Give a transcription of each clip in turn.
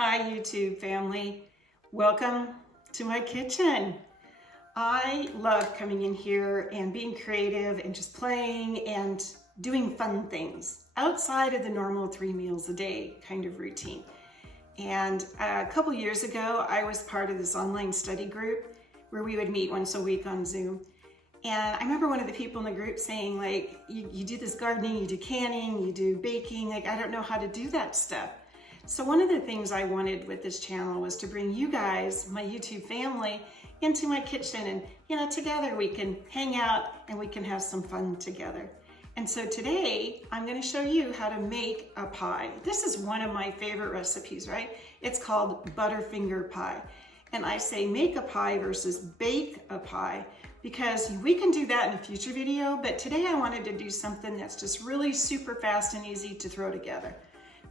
Hi YouTube family, welcome to my kitchen. I love coming in here and being creative and just playing and doing fun things outside of the normal 3 meals a day kind of routine. And a couple years ago, I was part of this online study group where we would meet once a week on Zoom. And I remember one of the people in the group saying, like, you do this gardening, you do canning, you do baking, like, I don't know how to do that stuff. So one of the things I wanted with this channel was to bring you guys, my YouTube family, into my kitchen, and together we can hang out and we can have some fun together. And so today I'm going to show you how to make a pie. This is one of my favorite recipes, right? It's called Butterfinger pie. And I say make a pie versus bake a pie because we can do that in a future video, but today I wanted to do something that's just really super fast and easy to throw together.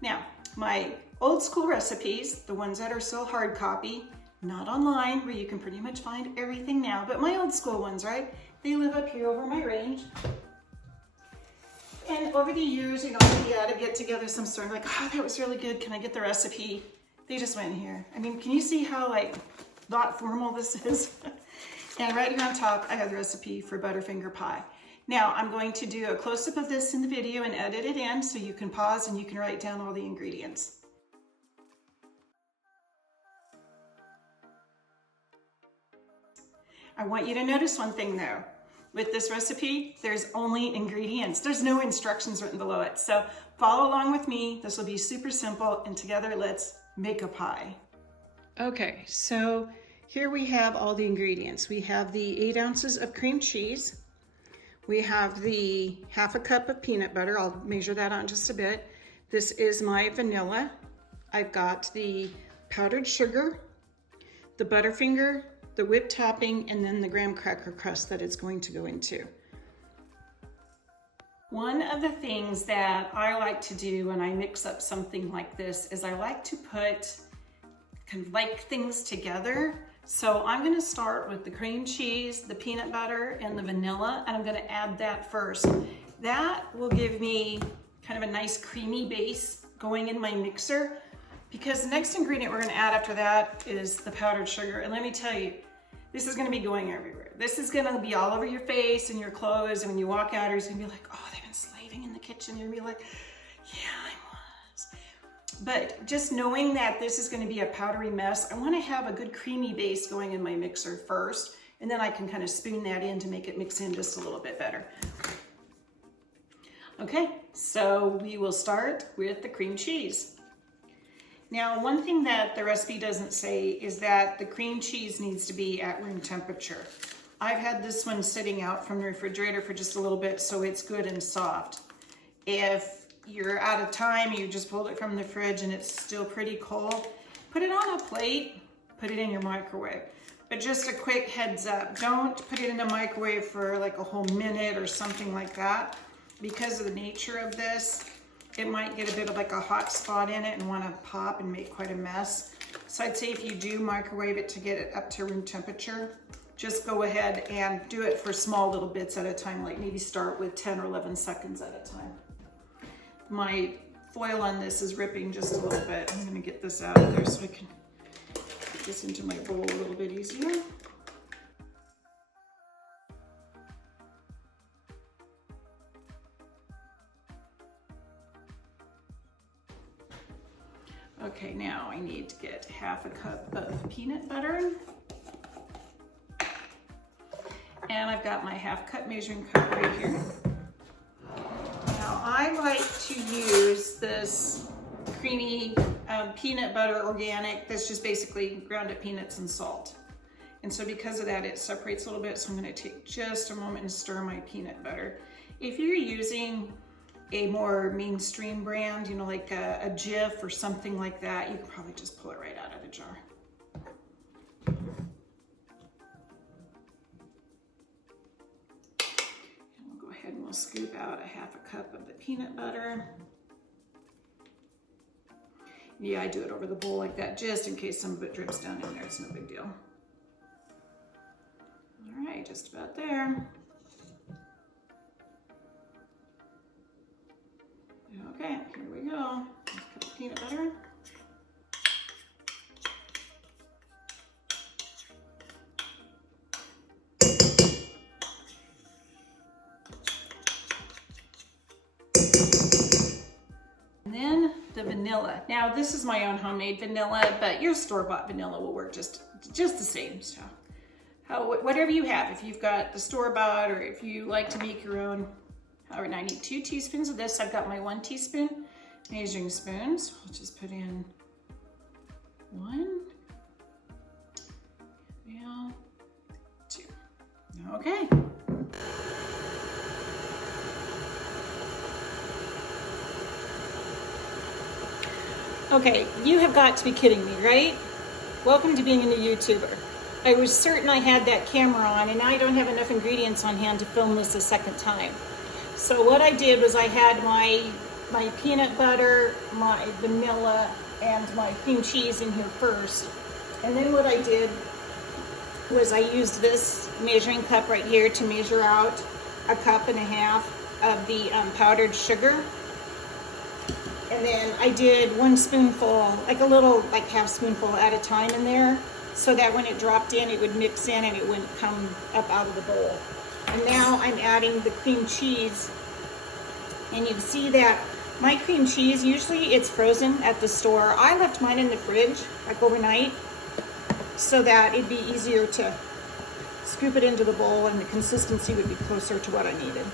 Now, my old school recipes, the ones that are still hard copy, not online where you can pretty much find everything now, but my old school ones, right? They live up here over my range. And over the years, we had to get together some sort of like, oh, that was really good. Can I get the recipe? They just went here. I mean, can you see how not formal this is? And right here on top, I have the recipe for Butterfinger pie. Now, I'm going to do a close-up of this in the video and edit it in so you can pause and you can write down all the ingredients. I want you to notice one thing though. With this recipe, there's only ingredients. There's no instructions written below it. So follow along with me. This will be super simple, and together let's make a pie. Okay, so here we have all the ingredients. We have the 8 ounces of cream cheese. We have the 1/2 cup of peanut butter. I'll measure that out in just a bit. This is my vanilla. I've got the powdered sugar, the Butterfinger, the whipped topping, and then the graham cracker crust that it's going to go into. One of the things that I like to do when I mix up something like this is I like to put kind of like things together. So I'm gonna start with the cream cheese, the peanut butter, and the vanilla, and I'm gonna add that first. That will give me kind of a nice creamy base going in my mixer, because the next ingredient we're gonna add after that is the powdered sugar. And let me tell you, this is gonna be going everywhere. This is gonna be all over your face and your clothes, and when you walk out, you're gonna be like, oh, they've been slaving in the kitchen. You're gonna be like, yeah, I was. But just knowing that this is gonna be a powdery mess, I wanna have a good creamy base going in my mixer first, and then I can kind of spoon that in to make it mix in just a little bit better. Okay, so we will start with the cream cheese. Now, one thing that the recipe doesn't say is that the cream cheese needs to be at room temperature. I've had this one sitting out from the refrigerator for just a little bit, so it's good and soft. If you're out of time, you just pulled it from the fridge and it's still pretty cold, put it on a plate, put it in your microwave. But just a quick heads up, don't put it in the microwave for like a whole minute or something like that. Because of the nature of this, it might get a bit of like a hot spot in it and want to pop and make quite a mess. So I'd say if you do microwave it to get it up to room temperature, just go ahead and do it for small little bits at a time, like maybe start with 10 or 11 seconds at a time. My foil on this is ripping just a little bit. I'm gonna get this out of there so I can get this into my bowl a little bit easier. Okay, now I need to get 1/2 cup of peanut butter. And I've got my 1/2 cup measuring cup right here. Now I like to use this creamy peanut butter organic that's just basically ground up peanuts and salt. And so because of that, it separates a little bit, so I'm gonna take just a moment and stir my peanut butter. If you're using a more mainstream brand, like a Jif or something like that, you can probably just pull it right out of the jar. And we'll go ahead and we'll scoop out 1/2 cup of the peanut butter. Yeah, I do it over the bowl like that, just in case some of it drips down in there. It's no big deal. All right, just about there. Okay, here we go. Peanut butter. the vanilla. Now this is my own homemade vanilla, but your store-bought vanilla will work just the same. So whatever you have, if you've got the store-bought or if you like to make your own. All right, now I need 2 teaspoons of this. I've got my 1 teaspoon measuring spoons. I'll just put in 1, yeah, 2. Okay. Okay, you have got to be kidding me, right? Welcome to being a new YouTuber. I was certain I had that camera on, and now I don't have enough ingredients on hand to film this a second time. So what I did was I had my peanut butter, my vanilla, and my cream cheese in here first. And then what I did was I used this measuring cup right here to measure out 1.5 cups of the powdered sugar. And then I did 1 spoonful, like a little, like half spoonful at a time in there, so that when it dropped in, it would mix in and it wouldn't come up out of the bowl. And now I'm adding the cream cheese. And you can see that my cream cheese, usually it's frozen at the store. I left mine in the fridge, like overnight, so that it'd be easier to scoop it into the bowl and the consistency would be closer to what I needed.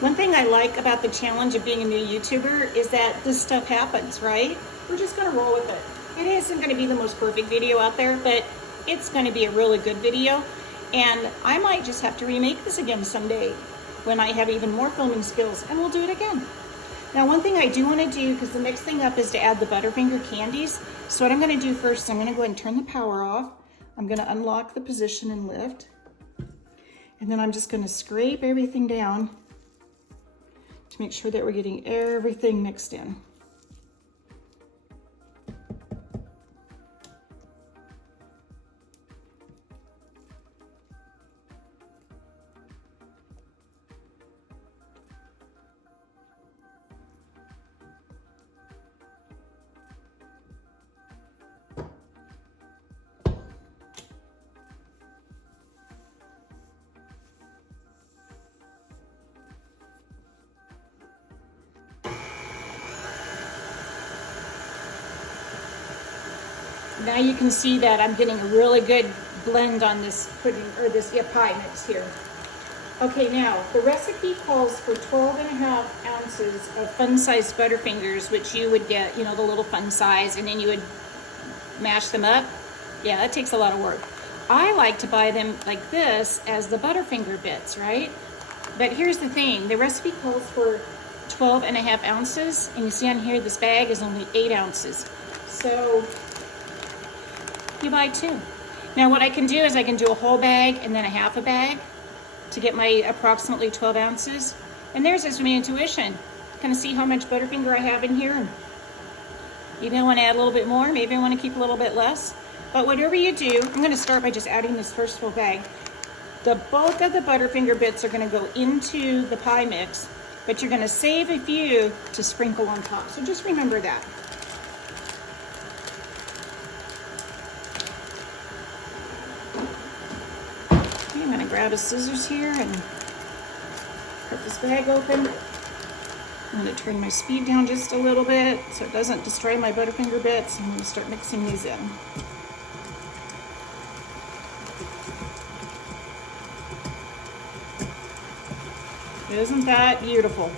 One thing I like about the challenge of being a new YouTuber is that this stuff happens, right? We're just gonna roll with it. It isn't gonna be the most perfect video out there, but it's gonna be a really good video. And I might just have to remake this again someday when I have even more filming skills, and we'll do it again. Now, one thing I do wanna do, because the next thing up is to add the Butterfinger candies. So what I'm gonna do first is I'm gonna go ahead and turn the power off. I'm gonna unlock the position and lift. And then I'm just gonna scrape everything down to make sure that we're getting everything mixed in. Now you can see that I'm getting a really good blend on this pudding, or this pie mix here. Okay, now the recipe calls for 12.5 ounces of fun-sized Butterfingers, which you would get, you know, the little fun size, and then you would mash them up. Yeah, that takes a lot of work. I like to buy them like this as the Butterfinger bits, right? But here's the thing, the recipe calls for 12.5 ounces, and you see on here this bag is only 8 ounces. So you buy 2. Now what I can do is I can do a whole bag and then a half a bag to get my approximately 12 ounces. And there's just my intuition. Kind of see how much Butterfinger I have in here. Maybe I want to add a little bit more. Maybe I want to keep a little bit less. But whatever you do, I'm going to start by just adding this first full bag. The bulk of the Butterfinger bits are going to go into the pie mix, but you're going to save a few to sprinkle on top. So just remember that. I'm going to grab a scissors here and cut this bag open. I'm going to turn my speed down just a little bit so it doesn't destroy my Butterfinger bits. I'm going to start mixing these in. Isn't that beautiful?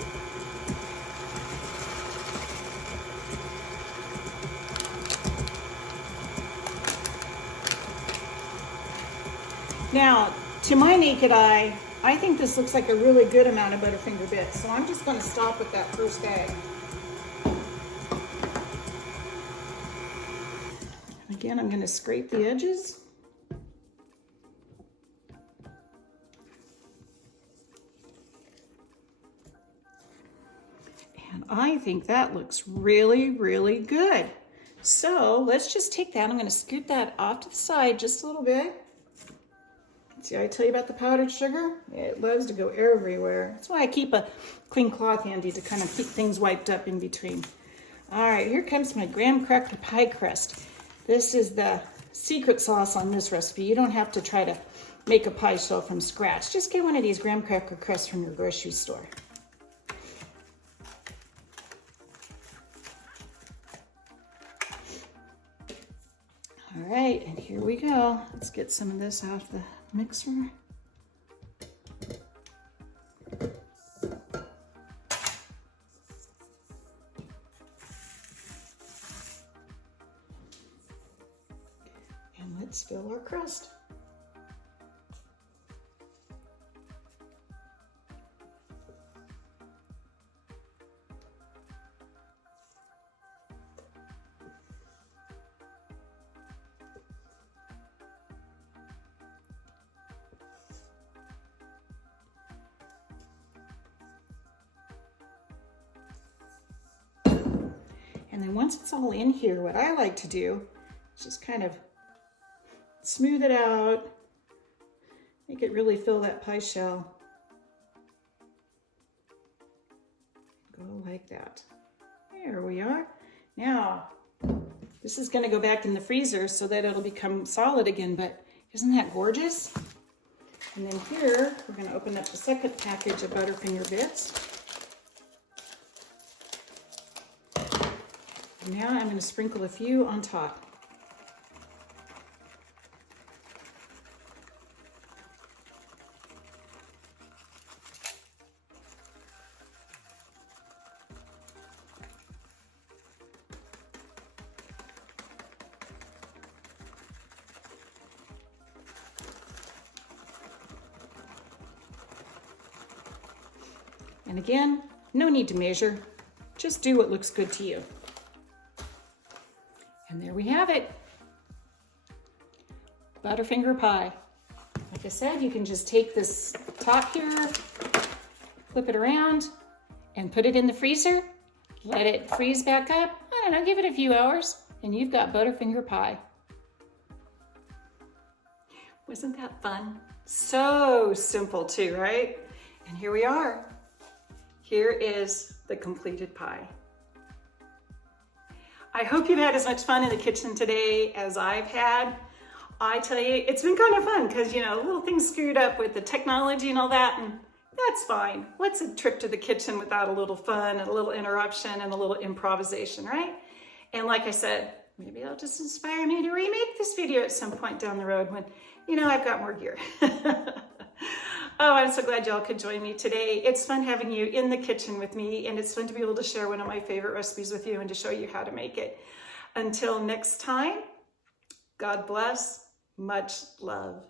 Now, to my naked eye, I think this looks like a really good amount of Butterfinger bits, so I'm just going to stop with that first bag. Again, I'm going to scrape the edges. And I think that looks really, really good. So let's just take that. I'm going to scoot that off to the side just a little bit. See, I tell you about the powdered sugar? It loves to go everywhere. That's why I keep a clean cloth handy to kind of keep things wiped up in between. All right, here comes my graham cracker pie crust. This is the secret sauce on this recipe. You don't have to try to make a pie shell from scratch, just get one of these graham cracker crusts from your grocery store. All right, and here we go. Let's get some of this off the mixer. And let's fill our crust. And then once it's all in here, what I like to do is just kind of smooth it out, make it really fill that pie shell. Go like that. There we are. Now, this is going to go back in the freezer so that it'll become solid again, but isn't that gorgeous? And then here, we're going to open up the second package of Butterfinger bits. And now I'm going to sprinkle a few on top. And again, no need to measure, just do what looks good to you. And there we have it, Butterfinger pie. Like I said, you can just take this top here, flip it around, and put it in the freezer, let it freeze back up, I don't know, give it a few hours, and you've got Butterfinger pie. Wasn't that fun? So simple too, right? And here we are. Here is the completed pie. I hope you've had as much fun in the kitchen today as I've had. I tell you, it's been kind of fun because, you know, little things screwed up with the technology and all that, and that's fine. What's a trip to the kitchen without a little fun and a little interruption and a little improvisation, right? And like I said, maybe it'll just inspire me to remake this video at some point down the road when, you know, I've got more gear. Oh, I'm so glad y'all could join me today. It's fun having you in the kitchen with me, and it's fun to be able to share one of my favorite recipes with you and to show you how to make it. Until next time, God bless, much love.